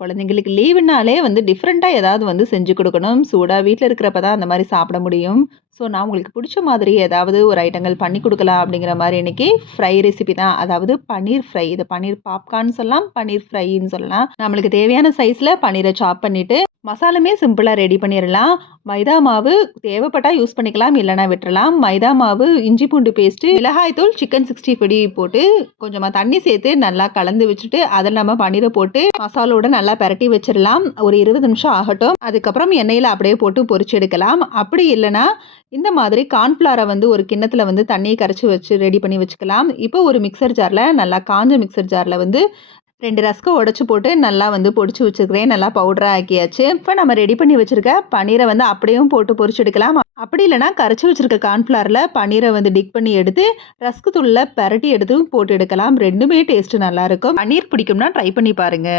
குழந்தைங்களுக்கு லீவுனாலே வந்து டிஃப்ரெண்ட்டா ஏதாவது வந்து செஞ்சு குடுக்கணும். சூடா வீட்ல இருக்கிறப்ப தான் அந்த மாரி சாப்பிட முடியும். ஸோ நான் உங்களுக்கு புடிச்ச மாதிரி ஏதாவது ஒரு ஐட்டங்கள் பண்ணி குடுக்கலாம் அப்படிங்கிற மாரி இன்னைக்கு ஃப்ரை ரெசிபி தான். அதாவது பன்னீர் ஃப்ரை. இத பன்னீர் பாப்கார்ன் சொல்லலாம், பன்னீர் ஃப்ரைன்னு சொல்லலாம். நம்மளுக்கு தேவையான சைஸ்ல பன்னீர சாப் பண்ணிட்டு, மசாலுமே சிம்பிளா ரெடி பண்ணிறலாம். மைதா மாவு தேவைப்பட்டா யூஸ் பண்ணிக்கலாம், இல்லன்னா விட்டுறலாம். மைதா மாவு, இஞ்சி பூண்டு பேஸ்ட்டு, மிளகாய் தூள், சிக்கன் 60 பொடி போட்டு கொஞ்சமா தண்ணி சேர்த்து நல்லா கலந்து வச்சுட்டு, அதில நம்ம பன்னீர போட்டு மசாலோட நல்லா பெரட்டி வச்சிரலாம். ஒரு 20 நிமிஷம் ஆகட்டும். அதுக்கப்புறம் எண்ணெயில அப்படியே போட்டு பொரிச்சு எடுக்கலாம். அப்படி இல்லன்னா, இந்த மாதிரி கார்ன்ஃப்ளவர வந்து ஒரு கிண்ணத்துல வந்து தண்ணிய கரைச்சு வச்சு ரெடி பண்ணி வச்சுக்கலாம். இப்போ ஒரு மிக்ஸர் ஜார்ல நல்லா காஞ்ச மிக்ஸர் ஜார்ல வந்து 2 ரஸ்க்க உடைச்சு போட்டு நல்லா வந்து பொடிச்சு வச்சுக்கிறேன். நல்லா பவுடரா ஆக்கியாச்சு. இப்ப நம்ம ரெடி பண்ணி வச்சிருக்க பன்னீர வந்து அப்படியும் போட்டு பொரிச்சு எடுக்கலாம். அப்படி இல்லன்னா கரைச்சு வச்சிருக்க கார்ன்ஃப்ளவர்ல பன்னீர வந்து டிக் பண்ணி எடுத்து ரஸ்க் தூள்ல பெரட்டி எடுத்தும் போட்டு எடுக்கலாம். 2மே டேஸ்ட் நல்லாருக்கும். பன்னீர் பிடிக்கும்னா ட்ரை பண்ணி பாருங்க.